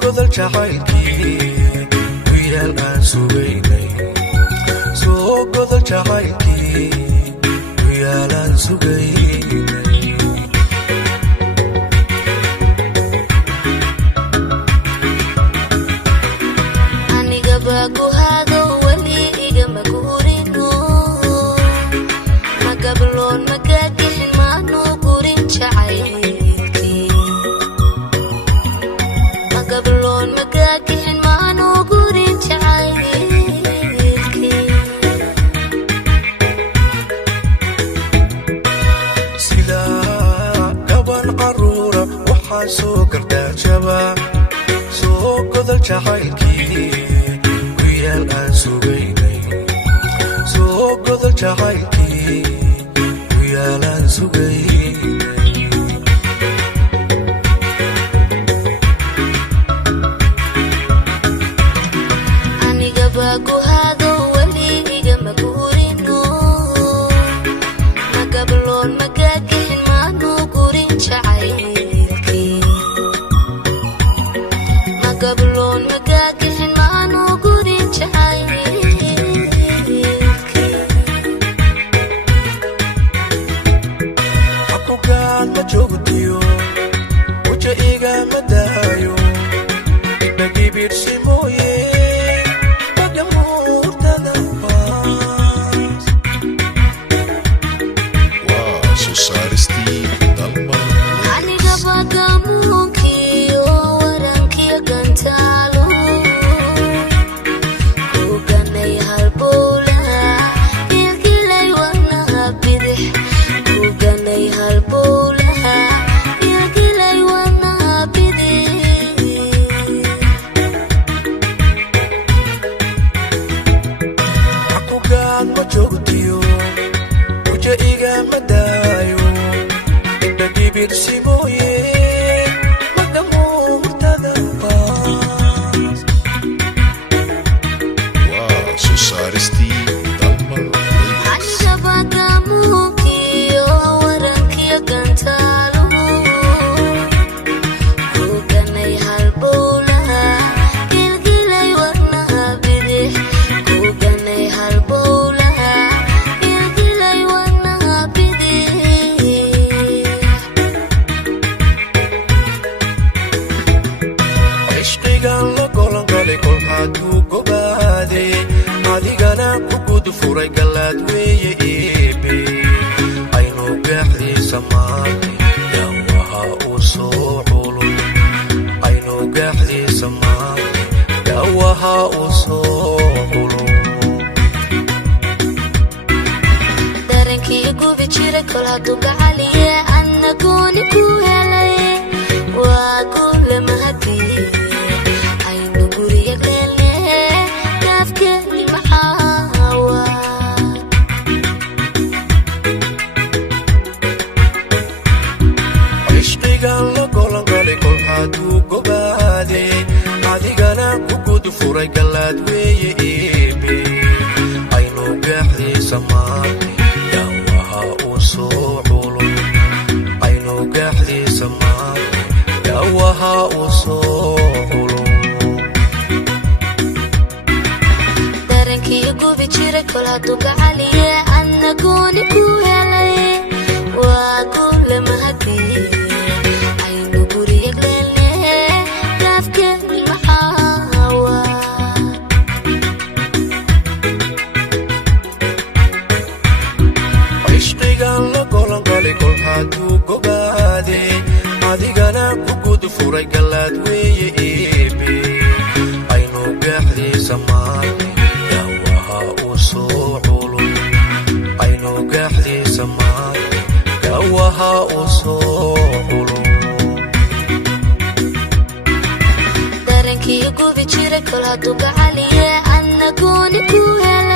godol jacaylkii wiil aan sugaynay soo godol jacaylkii wiil aan sugaynay aniga baa ku hado wali igama guurino magabloon magagixin maanu gurin jacaylkii magabloon magagixin maanu gurin jacaylkii sida gaban caruura waxaan soo gardaajaba soo godol jacaylkii wiil aan sugaynay soo godol jacaylkii wiil aan sugaynay aniga baa ku hado wali igama guurino magabloon magagixin maanu gurin jacaylkii magabloon magagixin maanu gurin jacaylkii xaqugaan ma joogtiyo waja igama daayo ibagibirsi mooye magamuurtada baas soo saaristii dalban aniga baa gamuunkiyo warankiyo gantaalo kuganay halbowlaha ilgilay wadnaha bidix kuganay halbowlaha ilgilay wadnaha bidix xaqugaan ma joogtiyo waja igama daayo ibagibirsi mooye magamuurtada baas soo saaristii dalban aniga baa gamuunkiyo warankiyo gantaalo kuganay halbowlaha ilgilay wadnaha bidix kuganay halbowlaha ilgilay wadnaha bidix cishqigan la golangalay kol hadduu gobaade adigana ku gud furay galaad weeye iibe aynu gaaxdiisa maarnay dawaha uu soo culul aynu gaaxdiisa maarnay dawaha uu soo culul darankii gubi jiray kol hadduu gacaliye anna gooni ku helay waa guule mahadiye aynu guriga gelne gaafkeeni maxaawa cishqigan la golangalay kol hadduu gobaade adigana ku gud furay galaad weeye iibe aynu gaaxdiisa maarnay dawaha uu soo culul aynu gaaxdiisa maarnay dawaha uu soo culul darankii gubi jiray kol hadduu gacaliye anna gooni ku helay waa guule mahadiye aynu guriga gelne gaafkeeni maxaawa cishqigan la golangalay kol hadduu gobaade adigana ku gud furay galaad weeye iibe aynu gaaxdiisa maarnay dawaha uu soo culul aynu gaaxdiisa maarnay dawaha uu soo culul darankii gubi jiray kol hadduu gacaliye anna gooni ku helay